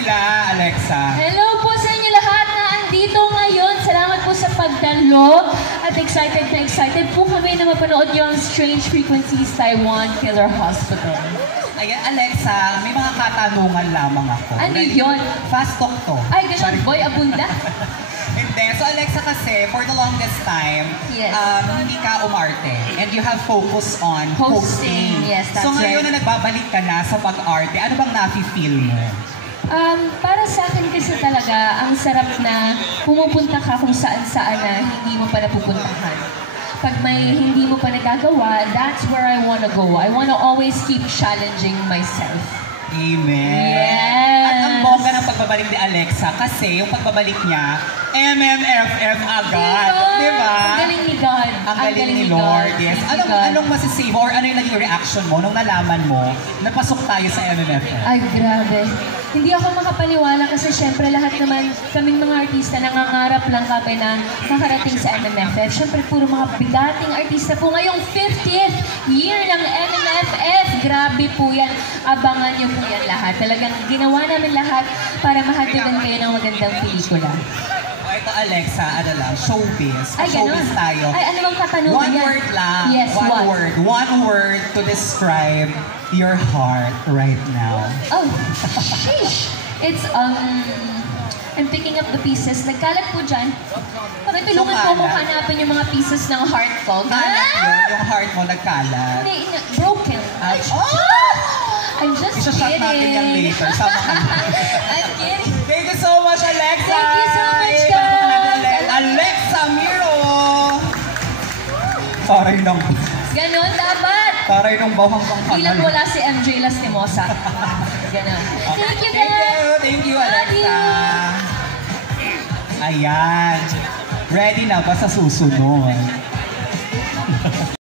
sila, Alexa. Hello po sa inyo lahat na andito ngayon. Salamat po sa pagdalo. At excited na excited po kami na mapanood yung Strange Frequencies Taiwan Killer Hospital. Ayan, Alexa, may mga katanungan lamang ako. Ano yun? Fast talk to. Ay, ganun, boy, abunda. Hindi. So, Alexa kasi, for the longest time, Yes. hindi ka umarte. And you have focused on hosting. Yes, that's so, ngayon right. na nagbabalik ka na sa pag-arte, ano bang nafe-feel mo? Para sa akin kasi talaga, ang sarap na pumupunta ka kung saan-saan na hindi mo pa napupuntahan. Pag may hindi mo pa nagagawa, that's where I wanna go. I wanna always keep challenging myself. Amen. Yes. At ang bongga ng pagbabalik ni Alexa kasi yung pagbabalik niya, MMFF agad. Di ba? Ang galing ni God. Ang galing ni Lord. God. Yes. Thank you, God. Anong masisave or ano yung naging reaction mo nung nalaman mo na pasok tayo sa MMFF? Ay, grabe. Hindi ako makapaniwala kasi syempre lahat naman kaming mga artista nangangarap lang kami na makarating sa MMFF. Syempre puro mga bigating artista po. Ngayong 50th year ng MMFF. Grabe po yan. Abangan niyo po yan lahat. Talagang ginawa namin lahat para mahatidan kayo ng magandang pelikula. Ito, Alexa, ano lang, showbiz. Ay, ganun. Showbiz tayo. Ay, ano bang katanungan One yan? word lang. Yes, one what? word. One word to describe your heart right now. Oh, sheesh. It's, I'm picking up the pieces. Nagkalat po dyan. Pakitulungan po kung hanapin yung mga pieces ng heart ko. Kalat yun, yung heart mo nagkalat. Hindi, broken. Ay, I'm just Isa-shot kidding. natin yan later. Sama ka. I'm kidding. Thank you so much, Alexa! Thank you so much, Palakpakan guys! natin, Alexa Miro! Taray ng... Ganon dapat. Taray ng bawang pang Bilang kanal. wala si MJ Lastimosa. Ganon. Thank you, guys. Thank you, Love Alexa. you. Ayan. Ready na ba sa susunod?